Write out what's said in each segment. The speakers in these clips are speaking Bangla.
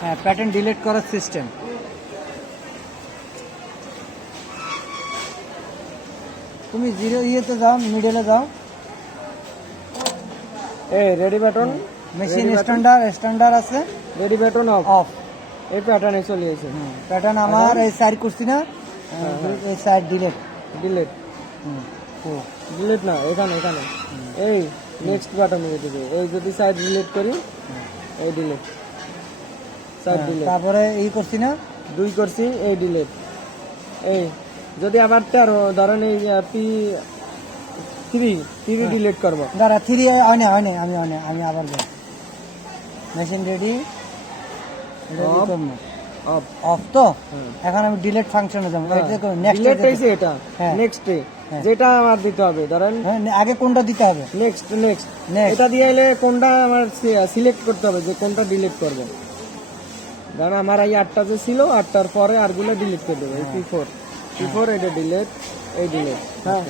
হ্যাঁ, প্যাটার্ন ডিলিট করার সিস্টেম। তুমি জিরো ইয়েতে যাও, মিডলে যাও, এই রেডি বাটন, মেশিন স্ট্যান্ডার্ড আছে, রেডি বাটন অফ, অফ। এই প্যাটার্নে চলে এসেছে। প্যাটার্ন আমার এই সাইড করছি না, এই সাইড ডিলিট। ডিলিট, ডিলিট না, এখানে এখানে এই নেক্সট বাটন দিবে। এই যদি সাইড ডিলিট করি, এই ডিলিট, সাইড ডিলিট। তারপরে এই করছি না, 2 করছি, এই ডিলিট। এই যদি আবার 13 ধরেন, এই থ্রি ডিলিট করবো। দাঁড়া, 3 হয় না, আমি আবার যাই। মেশিন রেডি, অফ, অফ তো। এখন আমি ডিলিট ফাংশনে যাবো, ডিলিট হইছে এটা। হ্যাঁ। নেক্সট যেটা আমার দিতে হবে, ধরেন আগে কোনটা দিতে হবে? নেক্সট, এটা দিয়ে এলে কোনটা আমার সিলেক্ট করতে হবে যে কোনটা ডিলিট করব। ধরেন আমার এই 8টা যে ছিল, 8টার পরে আরগুলো ডিলিট করে দেবো। এই P4 এটা ডিলিট, এই ডিলিট। হ্যাঁ,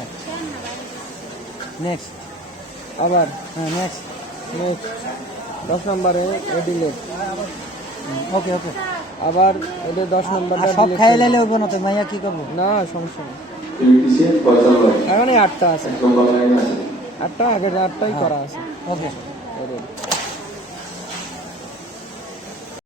নেক্সট, আবার নেক্সট, 10 নম্বরে এই ডিলিট। ওকে ওকে। আবার এটা 10 নম্বরটা সব ডিলিট খাই লাইলে হইব না তো, মাইয়া কি করবো? না, সমস্যা নেই। এখন এই 8টা আছে, 8টা আগের 8টাই করা আছে। ওকে।